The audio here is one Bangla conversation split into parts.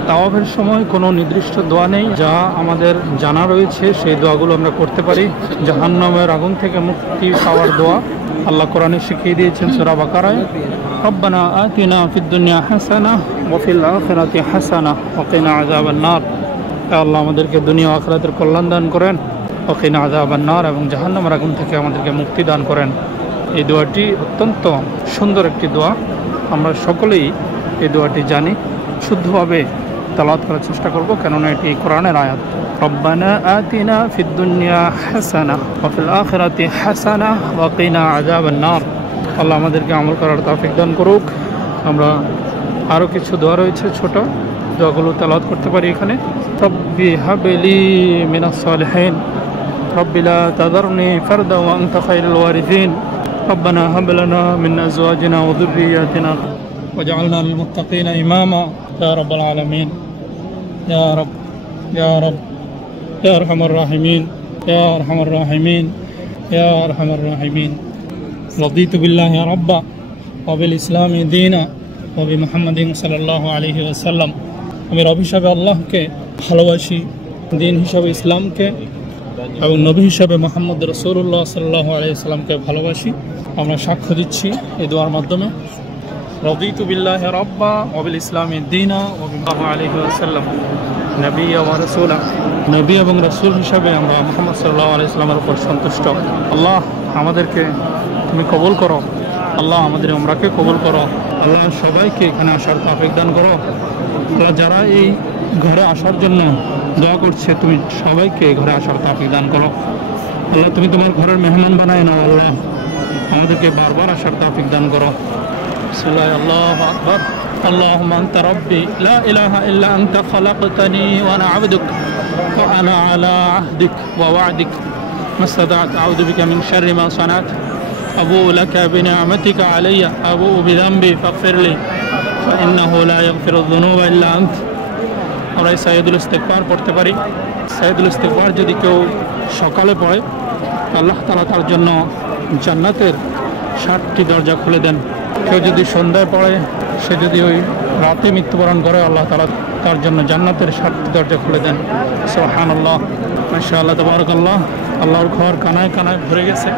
তাওয়াফের সময় কোনো নির্দিষ্ট দোয়া নেই, যা আমাদের জানা রয়েছে সেই দোয়াগুলো আমরা করতে পারি। জাহান্নামের আগুন থেকে মুক্তি পাওয়ার দোয়া আল্লাহ কোরআনে শিখিয়ে দিয়েছেন সূরা বাকারায়, রব্বানা আতিনা ফিদ দুনিয়া হাসানাহ ওয়া ফিল আখিরাতি হাসানাহ ওয়া কিনা আযাবান নার। আল্লাহ আমাদেরকে দুনিয়া ও আখিরাতের কল্যাণ দান করেন, ওয়া কিনা আযাবান নার, এবং জাহান্নামের আগুন থেকে আমাদেরকে মুক্তি দান করেন। এই দোয়াটি অত্যন্ত সুন্দর একটি দোয়া, আমরা সকলেই এই দোয়াটি জানি। শুদ্ধভাবে তেলাওয়াত করার চেষ্টা করব, কেননা এটি কোরআনের আয়াত। রব্বানা আতিনা ফিদ দুনিয়া হাসানাহ ওয়া ফিল আখিরাতি হাসানাহ ওয়া কিনা আযাবান নার। আল্লাহ আমাদেরকে আমল করার তৌফিক দান করুক। আমরা আরও কিছু দোয়া রয়েছে, ছোট দোয়াগুলো তেলাওয়াত করতে পারি এখানে। রব্বি হাবলি মিনাস সালিহিন, রব্বি লা তাযারনি ফারদা ওয়া আনতা খায়রুল ওয়ারিসিন, রব্বানা হাব লানা মিন আজওয়াজিনা ওয়া যুররিয়্যাতিনা ওয়াজআলনা লিল মুত্তাকিনা ইমামা ইয়া রাব্বাল আলামিন ইয়া রাব ইয়া রাব ইয়া আরহামার রাহিমিন ইয়া আরহামার রাহিমিন ইয়া আরহামার রাহিমিন। রাদিতু বিল্লাহি রাব্বা ওয়া বিল ইসলামি দীনা ওয়া বি মুহাম্মাদিন সাল্লাল্লাহু আলাইহি ওয়াসাল্লাম। আমি রব হিসাবে আল্লাহকে ভালোবাসি, দিন হিসাবে ইসলামকে, এবং নবী হিসাবে মুহাম্মদ রাসূলুল্লাহ সাল্লাল্লাহু আলাইহি ওয়াসাল্লামকে ভালোবাসি। আমরা সাক্ষ্য দিচ্ছি এই দোয়ার মাধ্যমে, রাদিতু বিল্লাহি রাব্বা ওয়া বিল ইসলামি দীনা ওয়া বিল্লাহি আলাইহি ওয়াসাল্লাম নবিয়্যা ওয়া রাসূলা। নবী এবং রাসূল হিসাবে আমরা মুহাম্মদ সাল্লাল্লাহু আলাইহি ওয়াসাল্লামের উপর সন্তুষ্ট। আল্লাহ আমাদেরকে তুমি কবুল করো, আল্লাহ আমাদের উমরাকে কবুল করো, আল্লাহ সবাইকে এখানে আসার তৌফিক দান করো। আল্লাহ যারা এই ঘরে আসার জন্য দোয়া করছে, তুমি সবাইকে ঘরে আসার তৌফিক দান করো। আল্লাহ তুমি তোমার ঘরের মেহমান বানায় নাও, আল্লাহ আমাদেরকে বারবার আসার তৌফিক দান করো। বিসমিল্লাহ, আল্লাহু আকবার। আল্লাহুম্মা আনতা রাব্বি লা ইলাহা ইল্লা আনতা খালাকতানি ওয়া আনা আবদুক ওয়া আনা আলা আহদিক ওয়া ওয়া'দিক মাসতাতা'তু আউযু বিকা মিন শাররি মা সানা'তু আবুউ লাকা বিনি'মাতিকা আলাইয়া আবুউ বিযামবি ফাগফিরলি ফাইন্নাহু লা ইয়াগফিরুয যুনুবা ইল্লা আনত। আমরা এই সাইয়্যিদুল ইস্তিগফার পড়তে পারি। সাইয়্যিদুল ইস্তিগফার যদি কেউ সকালে পড়ে, আল্লাহ তাআলা তার জন্য জান্নাতের 60টি দরজা খুলে দেন। কেউ যদি সন্ধ্যায় পড়ে, সে যদি ওই রাতে মৃত্যুবরণ করে, আল্লাহ তাআলা তার জন্য জান্নাতের 60টি দরজা খুলে দেন। সুবহানাল্লাহ, মাশাআল্লাহ, তাবারাকাল্লাহ। আল্লাহর ঘর কানায় কানায় ভরে গেছে।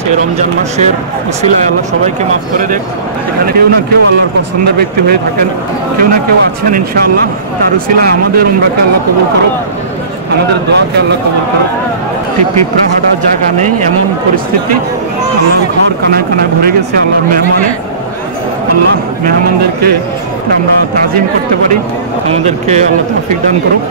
সেই রমজান মাসের উসিলায় আল্লাহ সবাইকে মাফ করে দেখ। এখানে কেউ না কেউ আল্লাহর পছন্দের ব্যক্তি হয়ে থাকেন, কেউ না কেউ আছেন, ইনশাআল্লাহ তার উসিলায় আমাদের উমরাকে আল্লাহ কবুল করুক, আমাদের দোয়াকে আল্লাহ কবুল করুক। ঠিক পিঁপড়া হাঁটার জায়গা নেই এমন পরিস্থিতি, আল্লাহর ঘর কানায় কানায় ভরে গেছে আল্লাহর মেহমানে। আল্লাহ মেহমানদেরকে আমরা তাজিম করতে পারি, আমাদেরকে আল্লাহ তৌফিক দান করুক।